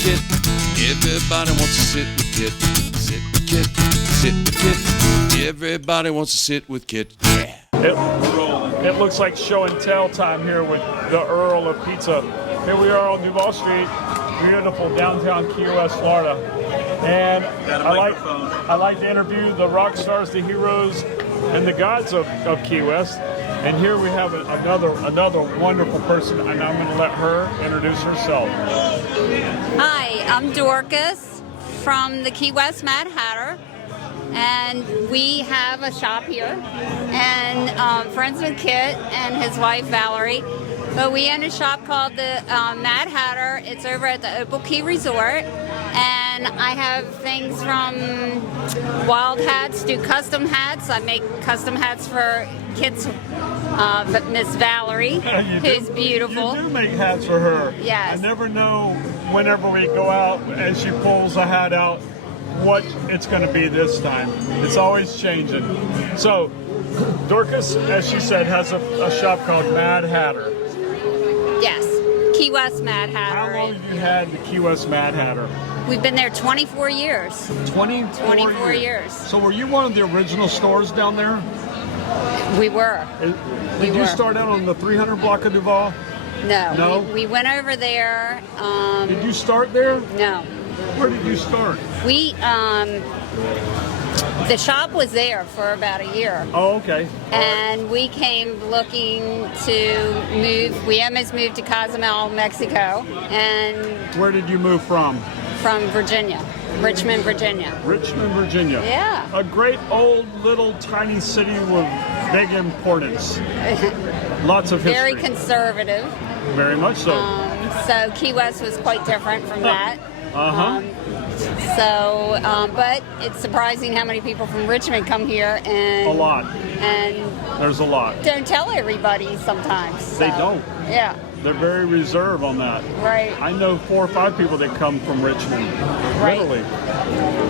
Kit. Everybody wants to sit with Kit. Sit with Kit. Sit with Kit. Everybody wants to sit with Kit. Yeah. It looks like show and tell time here with the Earl of Pizza. Here we are on Duval Street, beautiful downtown Key West, Florida. And I like to interview the rock stars, the heroes, and the gods of Key West. And here we have another wonderful person, and I'm going to let her introduce herself. Hi, I'm Dorcas from the Key West Mad Hatter, and we have a shop here, and friends with Kit and his wife Valerie. But we own a shop called the Mad Hatter. It's over at the Opal Key Resort, and I have things from wild hats to custom hats. I make custom hats for Kit's Miss Valerie, who's beautiful. You do make hats for her. Yes. I never know whenever we go out and she pulls a hat out what it's going to be this time. It's always changing. So Dorcas, as she said, has a shop called Mad Hatter. Yes, Key West Mad Hatter. How long have you had the Key West Mad Hatter? We've been there 24 years. 24 years. So were you one of the original stores down there? We were. Did you start out on the 300 block of Duval? No. We went over there. Did you start there? No. Where did you start? The shop was there for about a year. Oh, okay. And we came looking to move. We almost moved to Cozumel, Mexico. And where did you move from? From Virginia. Richmond, Virginia. Richmond, Virginia. Yeah. A great old little tiny city with big importance. Lots of history. Very conservative. Very much so. So Key West was quite different from that. But it's surprising how many people from Richmond come here, and a lot. And there's a lot. Don't tell everybody sometimes. So, they don't. Yeah. They're very reserved on that. Right. I know 4 or 5 people that come from Richmond. Right. Literally.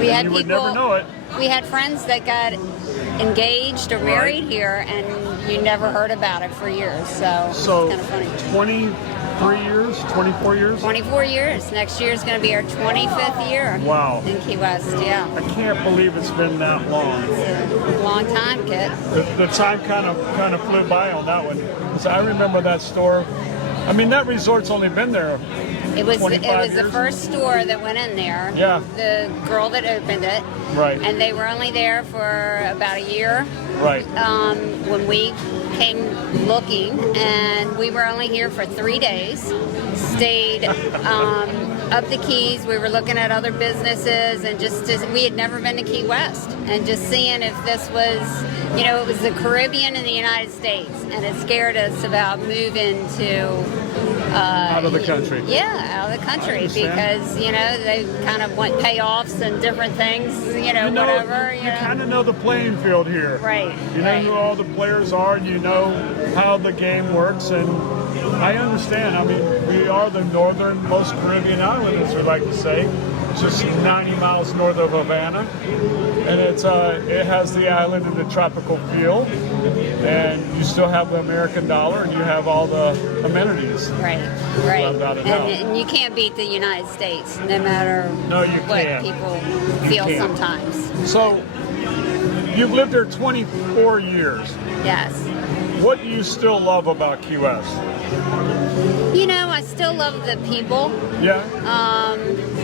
We had you would people, never know it. We had friends that got engaged or married here, and you never heard about it for years. So it's kind of funny. 23 years, 24 years? 24 years. Next year is going to be our 25th year. Wow. In Key West, yeah. I can't believe it's been that long. It's a long time, Kit. The time kind of flew by on that one. So I remember that store. I mean, that resort's only been there. It was years. The first store that went in there. Yeah. The girl that opened it. Right. And they were only there for about a year. Right. When we came looking, and we were only here for 3 days. Stayed up the Keys. We were looking at other businesses, and we had never been to Key West, and just seeing if this was, it was the Caribbean in the United States, and it scared us about moving to out of the country. Yeah, out of the country, because they kind of want payoffs and different things, whatever. You kind of know the playing field here. Right. You know who all the players are, and you know how the game works, and I understand. I mean, we are the northernmost Caribbean island, as we like to say, just 90 miles north of Havana, and it has the island in the tropical feel, and you still have the American dollar, and you have all the amenities. Right. And you can't beat the United States, no matter what people feel sometimes. So, you've lived there 24 years. Yes. What do you still love about Key West? I still love the people. Yeah.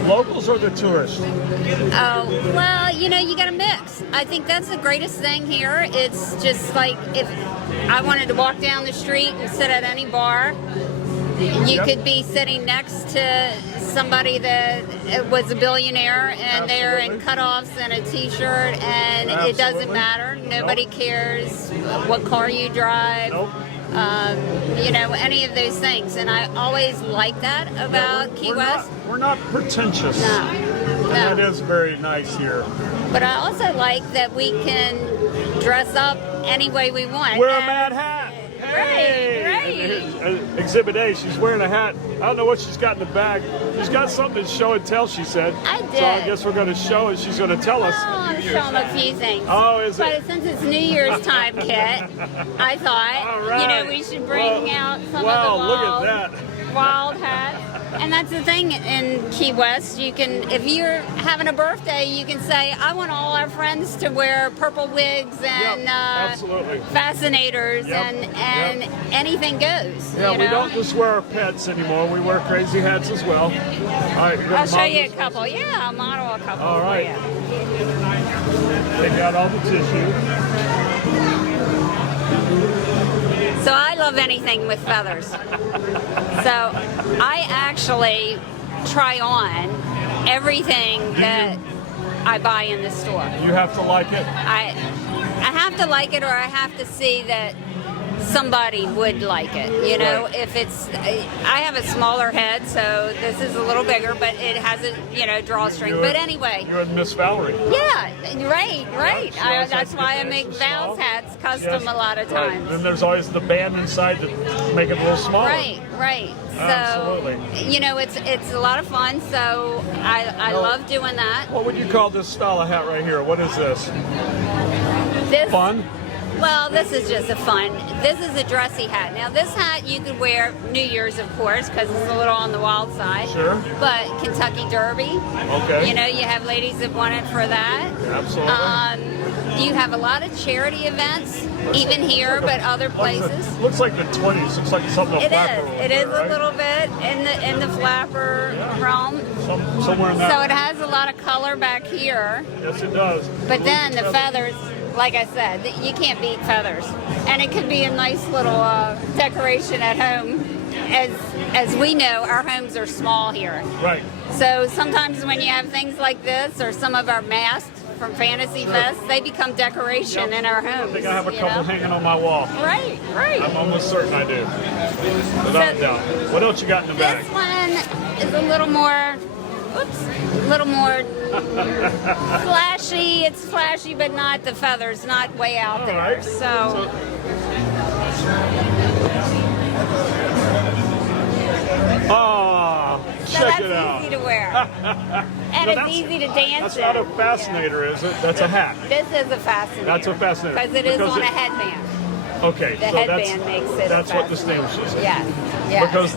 Locals or the tourists? Oh, well, you got to mix. I think that's the greatest thing here. It's just like if I wanted to walk down the street and sit at any bar, you could be sitting next to somebody that was a billionaire, and they're in cutoffs and a t-shirt, and it doesn't matter. Nobody cares what car you drive. Nope. Any of those things, and I always like that about Key West. We're not pretentious. No. And it is very nice here. But I also like that we can dress up any way we want. Wear a mad hat. Right. Exhibit A, she's wearing a hat. I don't know what she's got in the bag. She's got something to show and tell, she said. I did. So I guess we're going to show, and she's going to tell us. I'm showing a few things. Oh, is it? But since it's New Year's time, Kit, I thought, we should bring out some of the look at that. wild hats. And that's the thing in Key West. You can, if you're having a birthday, you can say, I want all our friends to wear purple wigs and absolutely. fascinators and anything goes. Yeah, you we know? don't just wear our pets anymore. We wear crazy hats as well. All right, I'll show you a couple. Yeah, I'll model a couple. All right. For you. Take out all the tissue. So I love anything with feathers. So I actually try on everything that I buy in the store. You have to like it. I have to like it, or I have to see that somebody would like it. You know, Right. if it's, I have a smaller head, so this is a little bigger, but it has a, drawstring. But anyway. You're Miss Valerie. Yeah, right. That's why I It's make small. Val's hats custom a lot of Right. times. Then there's always the band inside to make it a little smaller. Right. So, Absolutely. it's a lot of fun. So I love doing that. What would you call this style of hat right here? What is this? This Fun? Well, this is just a fun. This is a dressy hat. Now, this hat you could wear New Year's, of course, because it's a little on the wild side. Sure. But Kentucky Derby. Okay. You have ladies that want it for that. Absolutely. You have a lot of charity events, even here, but other places. Looks like the 20s. Looks like something a It flapper. is. It is a little bit in the flapper realm. Somewhere in that. So it has a lot of color back here. Yes, it does. But then the feathers, like I said, you can't beat feathers. And it could be a nice little decoration at home. As we know, our homes are small here. Right. So sometimes when you have things like this, or some of our masks from Fantasy Fest, they become decoration in our homes. I think I have a couple hanging on my wall. Right. I'm almost certain I do. Without a doubt. What else you got in the bag? This one is a little more, flashy. It's flashy, but not the feathers, not way out there. Right. So check it out. that's easy to wear. And So it's that's- easy to dance That's not a in. fascinator, is it? That's a hat. This is a fascinator. That's a fascinator. Because it is Because on it- a headband. Okay. The so headband makes it a That's what fascinator. distinguishes it. Yeah. Because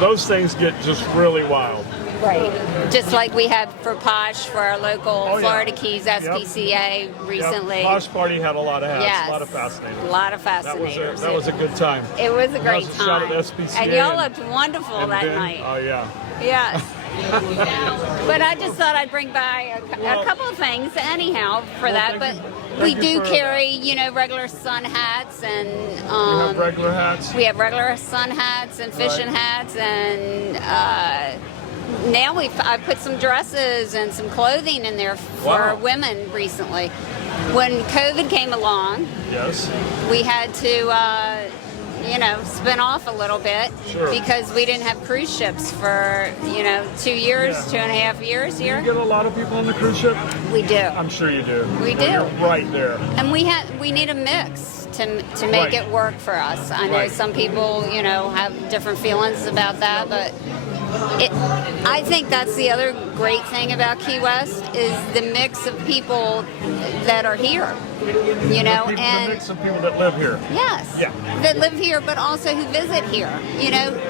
those things get just really wild. Right. Just like we had for Posh for our local Oh, yeah. Florida Keys SPCA recently. Yep. Posh Party had a lot of hats, Yes. a lot of fascinators. A lot of That fascinators. was a good time. It was a great That was a shot time. at SPCA And y'all looked wonderful and that Ben- night. Oh yeah. Yes. But I just thought I'd bring by a couple of things anyhow for that. But we thank you do for carry, regular sun hats and You have regular hats. we have regular sun hats and fishing hats and now I put some dresses and some clothing in there for Wow. women recently. When COVID came along, Yes. we had to, spin off a little bit Sure. because we didn't have cruise ships for, 2 years, Yeah. 2.5 years You here. get a lot of people on the cruise ship. We do. I'm sure you do. We Well, do. you're right there. And we need a mix to make Right. it work for us. I know Right. some people, have different feelings about that, but I think that's the other great thing about Key West is the mix of people that are here, The and mix of people that live here. yes, Yeah. that live here, but also who visit here.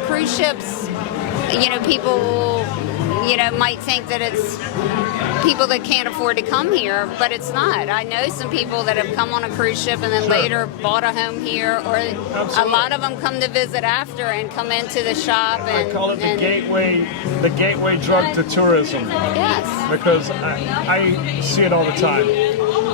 Cruise ships, people, might think that it's people that can't afford to come here, but it's not. I know some people that have come on a cruise ship and then Sure. later bought a home here, or a Absolutely. lot of them come to visit after and come into the shop. And I call it the and- gateway drug to tourism. Yes. Because I see it all the time.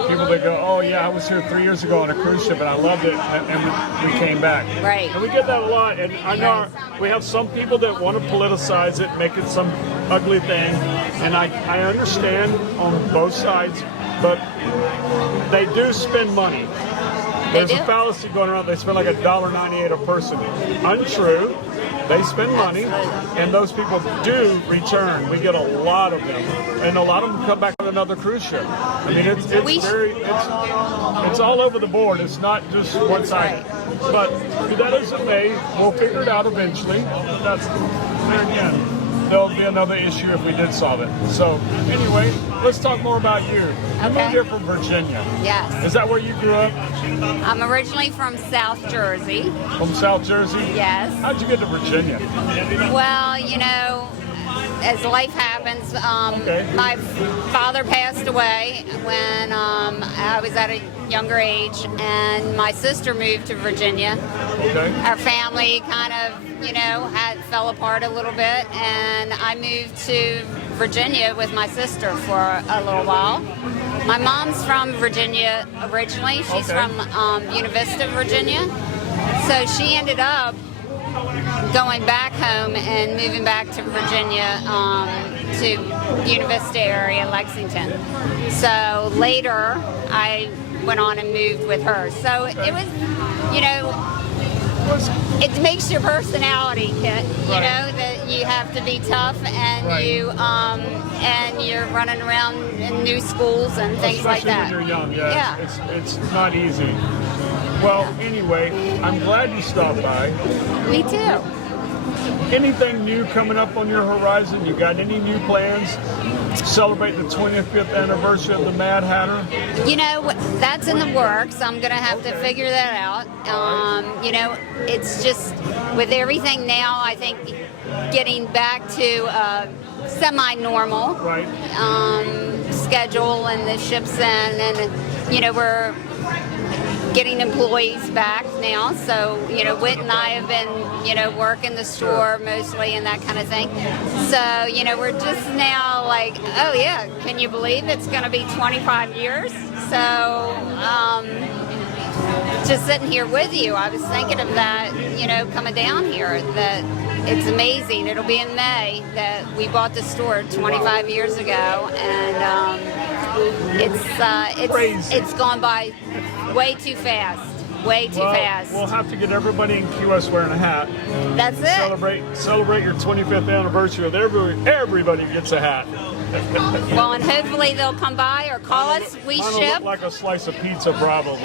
People that go, oh yeah, I was here 3 years ago on a cruise ship and I loved it, and we came back. Right. And we get that a lot. And I know we have some people that want to politicize it, make it some ugly thing, and I understand on both sides, but they do spend money. There's a do. fallacy going around. They spend like $1.98 a person. Untrue. They spend money, and those people do return. We get a lot of them, and a lot of them come back on another cruise ship. I mean, it's all over the board. It's not just one side. But be that as it may, we'll figure it out eventually. That's there again. There'll be another issue if we did solve it. So anyway, let's talk more about you. You moved Okay. here from Virginia. Yes. Is that where you grew up? I'm originally from South Jersey. From South Jersey? Yes. How'd you get to Virginia? Well, as life happens, Okay. my father passed away when I was at a younger age, and my sister moved to Virginia. Okay. Our family kind of, fell apart a little bit, and I moved to Virginia with my sister for a little while. My mom's from Virginia originally. She's Okay. from Univista, Virginia. So she ended up going back home and moving back to Virginia, to Univista area, Lexington. So later, I went on and moved with her. So it was, it makes your personality, Kit. Right. That you have to be tough, and Right. and you're running around in new schools and things like Especially that. when you're young, Yeah. It's not easy. Well, anyway, I'm glad you stopped by. Me too. Anything new coming up on your horizon? You got any new plans? Celebrate the 25th anniversary of the Mad Hatter? That's in the works. I'm going to have to figure that out. It's just with everything now, I think getting back to semi-normal Right. schedule and the ships in, and, we're getting employees back now. So, Whit and I have been, working the store mostly and that kind of thing. So, we're just now like, oh yeah, can you believe it's going to be 25 years? So, just sitting here with you, I was thinking of that, coming down here, that it's amazing. It'll be in May that we bought the store 25 years ago, and Crazy. it's gone by way too fast. Way too fast. We'll have to get everybody in Key West wearing a hat. That's it. Celebrate your 25th anniversary with everybody gets a hat. Well, and hopefully they'll come by or call us. We Mine will ship. look like a slice of pizza, probably.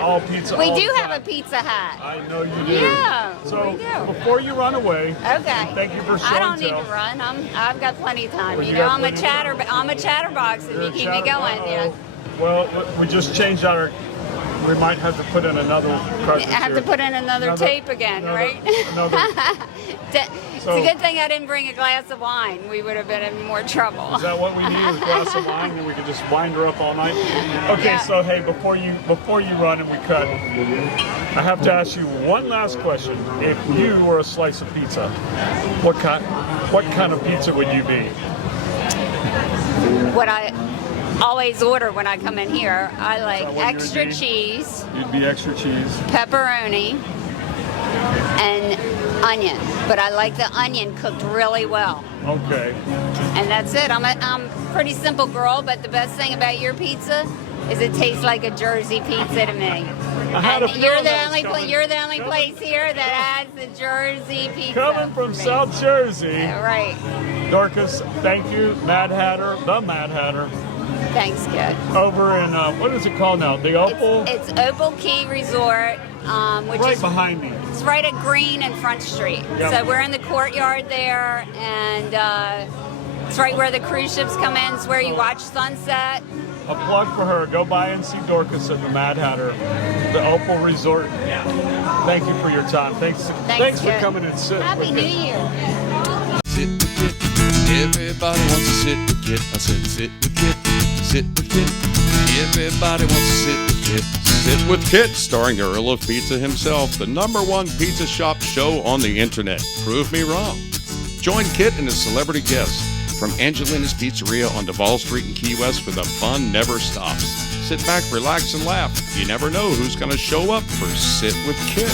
All pizza. We all do the have a time. pizza hat. I know you do. Yeah, So we do. before you run away, Okay. thank you for I showing don't need tell. to run. I've got plenty of time. Well, you I'm got a plenty of I'm a chatterbox, and You're you a keep me chatter- going. Uh-oh. Well, we just changed our. We might have to put in another. I have to put in another tape again, right? It's a good thing I didn't bring a glass of wine. We would have been in more trouble. Is that what we need? A glass of wine, and we could just wind her up all night. Okay, Yeah. so hey, before you run and we cut, I have to ask you one last question. If you were a slice of pizza, what kind of pizza would you be? What I always order when I come in here, I like that what you would extra be? cheese, You'd be extra cheese. pepperoni, and onion. But I like the onion cooked really well. Okay. And that's it. I'm a pretty simple girl, but the best thing about your pizza is it tastes like a Jersey pizza to me. I had a And you're feeling the that was only coming. you're the only place here that has the Jersey pizza. Coming from for me. South Jersey, Yeah, right. Dorcas, thank you, Mad Hatter, the Mad Hatter, Thanks, kid. over in, what is it called now? The Opal? It's Opal Key Resort, which Right is behind me. it's right at Green and Front Street. Yep. So we're in the courtyard there, and it's right where the cruise ships come in. It's where you watch sunset. A plug for her. Go by and see Dorcas at the Mad Hatter, the Opal Resort. Thank you for your time. Thanks for kid. coming and sitting Happy with New us. Year. Sit with Kit. Everybody wants to sit with Kit. I said sit with Kit. Sit with Kit. Everybody wants to sit with Kit. Sit with Kit, starring the Earl of Pizza himself, the #1 pizza shop show on the internet. Prove me wrong. Join Kit and his celebrity guests from Angelina's Pizzeria on Duval Street in Key West, where the fun never stops. Sit back, relax, and laugh. You never know who's going to show up for Sit with Kit.